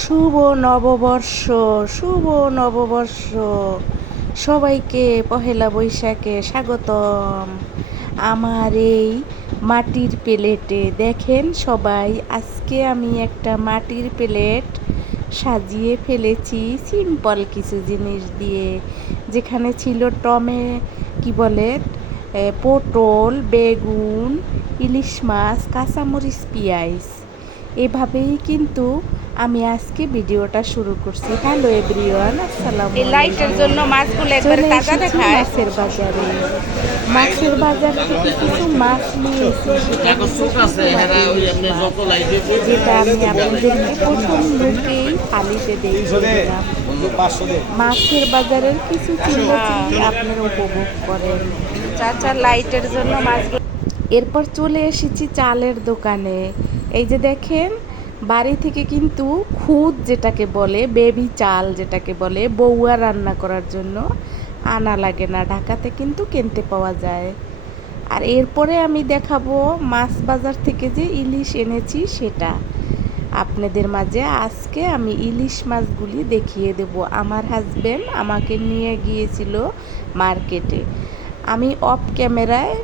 শুভ নববর্ষ, শুভ নববর্ষ। সবাইকে পহেলা বৈশাখে স্বাগতম। আমার এই মাটির প্লেটে দেখেন সবাই, আজকে আমি একটা মাটির প্লেট সাজিয়ে ফেলেছি সিম্পল কিছু জিনিস দিয়ে। যেখানে ছিল কি বলে পটল, বেগুন, ইলিশ মাছ, কাঁচামরিচ, পেঁয়াজ। এভাবেই কিন্তু আমি আজকে ভিডিওটা শুরু করছি। হ্যালো এভরিওয়ান, আসসালামু আলাইকুম। লাইটের জন্য মাছগুলো একবারে তাজা দেখায়। মাছের বাজারে, মাছের বাজার থেকে কিছু মাছ নিয়ে এসেছি, যেটা আমি আপনাদেরকে প্রথম ঢুকেই থালিতে দেখছিলাম। মাছের বাজারের কিছু চিহ্ন আপনারা উপভোগ করেন। চাচা লাইটের জন্য মাছগুলো। এরপর চলে এসেছি চালের দোকানে। এই যে দেখেন, বাড়ি থেকে কিন্তু খুদ যেটাকে বলে, বেবি চাল যেটাকে বলে, বউয়া রান্না করার জন্য আনা লাগে না, ঢাকাতে কিন্তু কিনতে পাওয়া যায়। আর এরপরে আমি দেখাবো মাছ বাজার থেকে যে ইলিশ এনেছি সেটা আপনাদের মাঝে। আজকে আমি ইলিশ মাছগুলি দেখিয়ে দেব। আমার হাজবেন্ড আমাকে নিয়ে গিয়েছিল মার্কেটে। আমি অফ ক্যামেরায়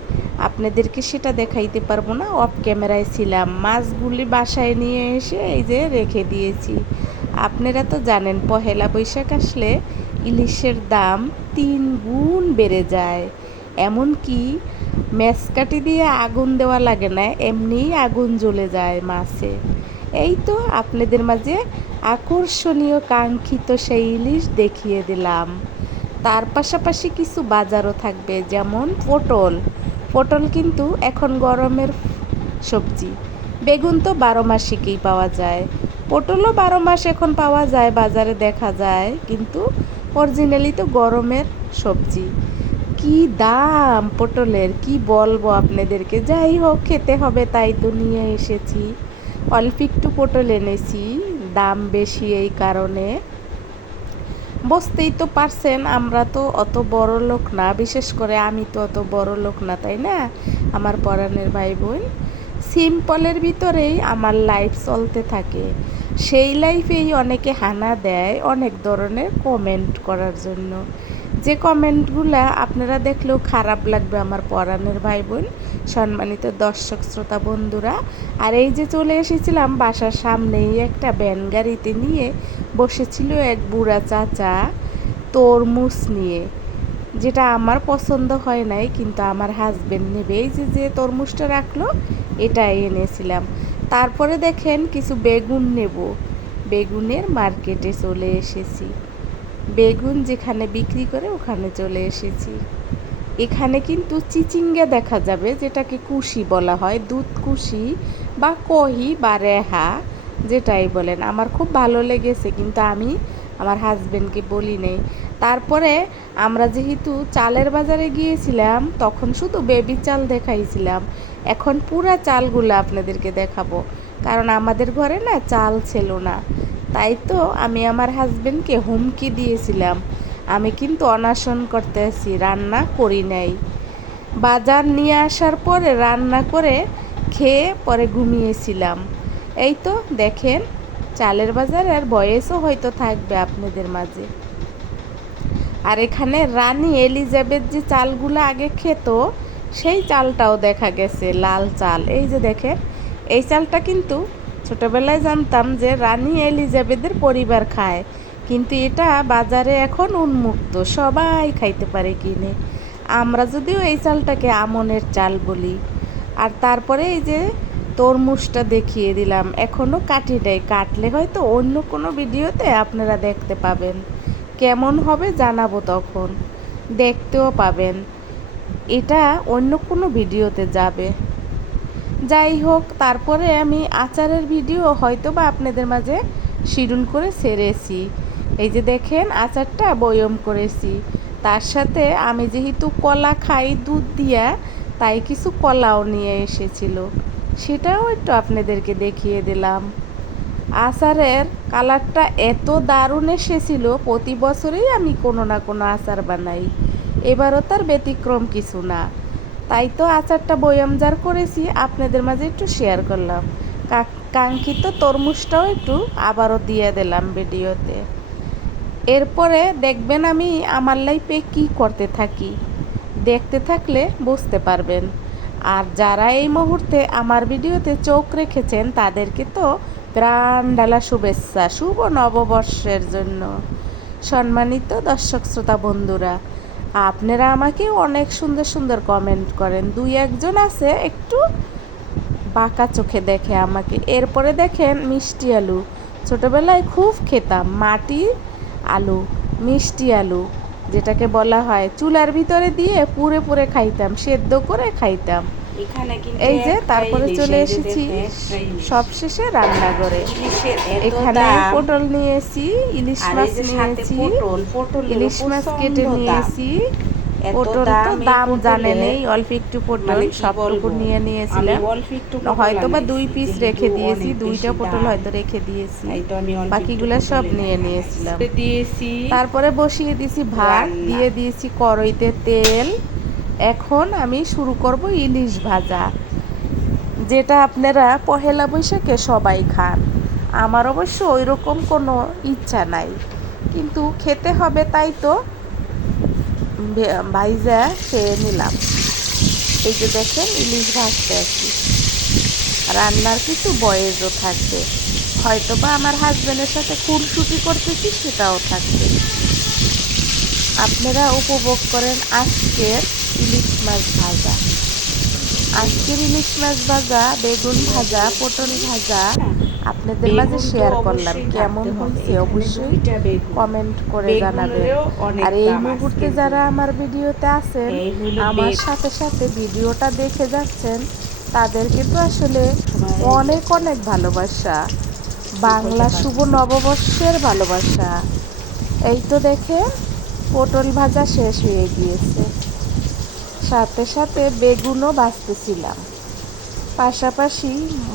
আপনাদেরকে সেটা দেখাইতে পারবো না, অফ ক্যামেরায় ছিলাম। মাছগুলি বাসায় নিয়ে এসে এই যে রেখে দিয়েছি। আপনারা তো জানেন পহেলা বৈশাখ আসলে ইলিশের দাম 3 গুণ বেড়ে যায়। এমনকি মেসকাঠি দিয়ে আগুন দেওয়া লাগে না, এমনিই আগুন জ্বলে যায় মাছে। এই তো আপনাদের মাঝে আকর্ষণীয় কাঙ্ক্ষিত সেই ইলিশ দেখিয়ে দিলাম। তার পাশাপাশি কিছু বাজারও থাকবে, যেমন পটল কিন্তু এখন গরমের সবজি। বেগুন তো 12 মাসিকেই পাওয়া যায়, পটলও 12 মাস এখন পাওয়া যায়, বাজারে দেখা যায়, কিন্তু অরিজিনালি তো গরমের সবজি। কি দাম পটলের, কি বলবো আপনাদেরকে। যাই হোক, খেতে হবে তাই তো নিয়ে এসেছি। অল্প একটু পটল এনেছি, দাম বেশি এই কারণে। বুঝতেই তো পারছেন, আমরা তো অত বড় লোক না, বিশেষ করে আমি তো অত বড় লোক না, তাই না আমার পরাণের ভাই বোন। সিম্পলের ভিতরেই আমার লাইফ চলতে থাকে। সেই লাইফেই অনেকে হানা দেয় অনেক ধরনের কমেন্ট করার জন্য, যে কমেন্টগুলা আপনারা দেখলেও খারাপ লাগবে আমার পরাণের ভাই বোন, সম্মানিত দর্শক শ্রোতা বন্ধুরা। আর এই যে চলে এসেছিলাম বাসার সামনেই একটা ভ্যান গাড়িতে নিয়ে বসেছিল এক বুড়া চাচা তরমুজ নিয়ে, যেটা আমার পছন্দ হয় নাই, কিন্তু আমার হাজবেন্ড নেবে। এই যে তরমুজটা রাখলো, এটাই এনেছিলাম। তারপরে দেখেন কিছু বেগুন নেব, বেগুনের মার্কেটে চলে এসেছি। বেগুন যেখানে বিক্রি করে ওখানে চলে এসেছি। এখানে কিন্তু চিচিঙ্গা দেখা যাবে, যেটাকে কুশি বলা হয়, দুধ কুশি বা কহি বা রেহা যেটাই বলেন। আমার খুব ভালো লেগেছে, কিন্তু আমি আমার হাজবেন্ডকে বলি নেই। তারপরে আমরা যেহেতু চালের বাজারে গিয়েছিলাম, তখন শুধু বেবি চাল দেখাইছিলাম। এখন পুরা চালগুলো আপনাদেরকে দেখাবো, কারণ আমাদের ঘরে না চাল ছিল না। তাই তো আমি আমার হাজবেন্ডকে হুমকি দিয়েছিলাম, আমি কিন্তু অনশন করতে আছি, রান্না করি নাই। বাজার নিয়ে আসার পরে রান্না করে খেয়ে পরে ঘুমিয়েছিলাম। এই তো দেখেন চালের বাজারের বয়সও হয়তো থাকবে আপনাদের মাঝে। আর এখানে রানী এলিজাবেথ যে চালগুলো আগে খেত, সেই চালটাও দেখা গেছে, লাল চাল। এই যে দেখেন, এই চালটা কিন্তু ছোটোবেলায় জানতাম যে রানী এলিজাবেথের পরিবার খায়, কিন্তু এটা বাজারে এখন উন্মুক্ত, সবাই খাইতে পারে কিনে। আমরা যদিও এই চালটাকে আমনের চাল বলি। আর তারপরে এই যে তরমুজটা দেখিয়ে দিলাম, এখনও কাটি নাই, কাটলে হয়তো অন্য কোনো ভিডিওতে আপনারা দেখতে পাবেন। কেমন হবে জানাবো, তখন দেখতেও পাবেন, এটা অন্য কোনো ভিডিওতে যাবে। যাই হোক, তারপরে আমি আচারের ভিডিও হয়তো বা আপনাদের মাঝে শিডিউল করে ছেড়েছি। এই যে দেখেন আচারটা বয়ম করেছি। তার সাথে আমি যেহেতু কলা খাই দুধ দিয়া, তাই কিছু কলাও নিয়ে এসেছিল, সেটাও একটু আপনাদেরকে দেখিয়ে দিলাম। আচারের কালারটা এত দারুণ এসেছিল, প্রতি বছরেই আমি কোনো না কোনো আচার বানাই, এবারও তার ব্যতিক্রম কিছু না। তাই তো আচারটা বয়ামজার করেছি, আপনাদের মাঝে একটু শেয়ার করলাম। কাঙ্ক্ষিত তরমুজটাও একটু আবারও দিয়ে দিলাম ভিডিওতে। এরপরে দেখবেন আমি আমার লাইফে কি করতে থাকি, দেখতে থাকলে বুঝতে পারবেন। আর যারা এই মুহূর্তে আমার ভিডিওতে চোখ রেখেছেন তাদেরকে তো প্রাণ ঢালা শুভেচ্ছা শুভ নববর্ষের জন্য। সম্মানিত দর্শক শ্রোতা বন্ধুরা, আপনারা আমাকে অনেক সুন্দর সুন্দর কমেন্ট করেন, দুই একজন আছে একটু বাঁকা চোখে দেখে আমাকে। এরপরে দেখেন মিষ্টি আলু, ছোটোবেলায় খুব খেতাম মাটি আলু, মিষ্টি আলু যেটাকে বলা হয়, চুলার ভিতরে দিয়ে পুরে পুরে খাইতাম, সেদ্ধ করে খাইতাম। এই যে তারপরে চলে এসেছি সবশেষে রান্নাঘরে। এখানে পটল নিয়েছি, ইলিশ মাছ নিয়েছি, ইলিশ মাছ কেটে নিয়েছি। পটল তো দাম জানেনই, অল্প একটু পটল সবটুকু নিয়েছিলাম, হয়তো বা 2 পিস রেখে দিয়েছি, 2টা পটল হয়তো রেখে দিয়েছি, বাকিগুলো সব নিয়েছিলাম। তারপরে বসিয়ে দিয়েছি ভাত, দিয়ে দিয়েছি কড়াইতে তেল। এখন আমি শুরু করব ইলিশ ভাজা, যেটা আপনারা পহেলা বৈশাখে সবাই খান। আমার অবশ্য ওই রকম কোনো ইচ্ছা নাই, কিন্তু খেতে হবে তাই তো ভাইজা খেয়ে নিলাম। এই যে দেখেন ইলিশ ভাজতে আছি, রান্নার কিছু বয়েসও থাকবে, হয়তো বা আমার হাজব্যান্ডের সাথে খুনসুটি করতেছি সেটাও থাকবে। আপনারা উপভোগ করেন আজকের ইলিশ মাছ ভাজা। আজকের ইলিশ মাছ ভাজা, বেগুন ভাজা, পটল ভাজা আপনাদের মাঝে শেয়ার করলাম। কেমন হয়েছে অবশ্যই কমেন্ট করে জানাবেন। আর এই মুহূর্তে যারা আমার ভিডিওতে আছেন, আমার সাথে সাথে ভিডিওটা দেখে যাচ্ছেন, তাদেরকে তো আসলে অনেক অনেক ভালোবাসা, বাংলা শুভ নববর্ষের ভালোবাসা। এই তো দেখে পটল ভাজা শেষ হয়ে গিয়েছে, সাথে সাথে বেগুনও ভাজতেছিলাম, পাশাপাশি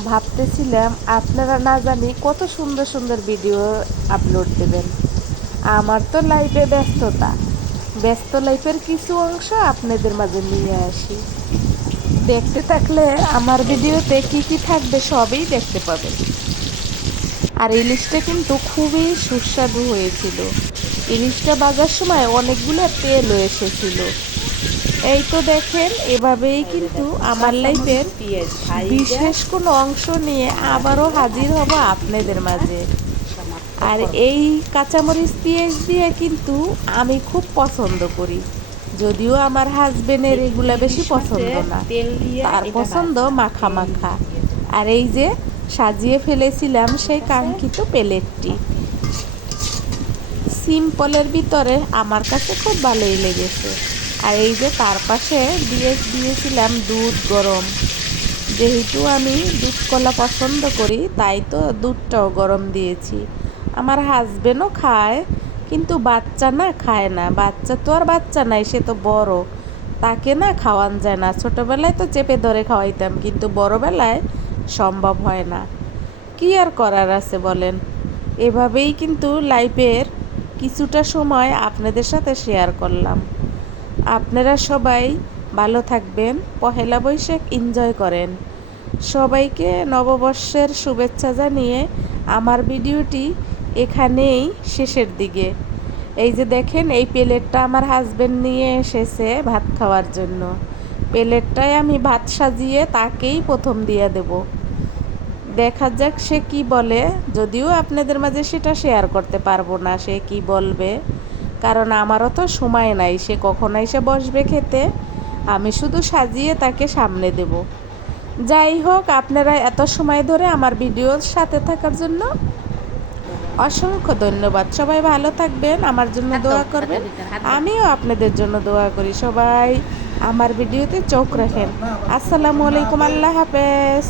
ভাবতেছিলাম আপনারা না জানি কত সুন্দর সুন্দর ভিডিও আপলোড দেবেন। আমার তো লাইফে ব্যস্ত লাইফের কিছু অংশ আপনাদের মাঝে নিয়ে আসি। দেখতে থাকলে আমার ভিডিওতে কি কি থাকবে সবই দেখতে পাবেন। আর ইলিশটা কিন্তু খুবই সুস্বাদু হয়েছিল, ইলিশটা ভাজার সময় অনেকগুলো তেলও এসেছিল। এই তো দেখেন, এভাবেই কিন্তু আমার লাইফের বিশেষ কোনো অংশ নিয়ে আবারও হাজির হব আপনাদের মাঝে। আর এই কাঁচামরিচ পেঁয়াজ দিয়ে কিন্তু আমি খুব পছন্দ করি, যদিও আমার হাজবেন্ডের এগুলা বেশি পছন্দ না, তার পছন্দ মাখা মাখা। আর এই যে সাজিয়ে ফেলেছিলাম সেই কাঙ্ক্ষিত প্লেটটি, সিম্পলের ভিতরে আমার কাছে খুব ভালোই লেগেছে। আর এই যে তার পাশে দিয়েছিলাম দুধ গরম, যেহেতু আমি দুধ কলা পছন্দ করি তাই তো দুধটাও গরম দিয়েছি। আমার হাজবেন্ডও খায়, কিন্তু বাচ্চা না খায় না, বাচ্চা তো আর বাচ্চা নাই, সে তো বড়, তাকে না খাওয়ান যায় না। ছোটোবেলায় তো চেপে ধরে খাওয়াইতাম, কিন্তু বড়বেলায় সম্ভব হয় না, কি আর করার আছে বলেন। এভাবেই কিন্তু লাইফের কিছুটা সময় আপনাদের সাথে শেয়ার করলাম। আপনারা সবাই ভালো থাকবেন, পহেলা বৈশাখ এনজয় করেন। সবাইকে নববর্ষের শুভেচ্ছা জানিয়ে আমার ভিডিওটি এখানেই শেষের দিকে। এই যে দেখেন, এই প্লেটটা আমার হাজবেন্ড নিয়ে এসেছে ভাত খাওয়ার জন্য, প্লেটটায় আমি ভাত সাজিয়ে তাকেই প্রথম দিয়ে দেব। দেখা যাক সে কি বলে, যদিও আপনাদের মাঝে সেটা শেয়ার করতে পারবো না সে কি বলবে, কারণ আমারও তো সময় নাই সে কখন এসে বসবে খেতে, আমি শুধু সাজিয়ে তাকে সামনে দেব। যাই হোক, আপনারা এত সময় ধরে আমার ভিডিওর সাথে থাকার জন্য অসংখ্য ধন্যবাদ। সবাই ভালো থাকবেন, আমার জন্য দোয়া করবেন, আমিও আপনাদের জন্য দোয়া করি। সবাই আমার ভিডিওতে চোখ রাখেন। আসসালামু আলাইকুম, আল্লাহ হাফেজ।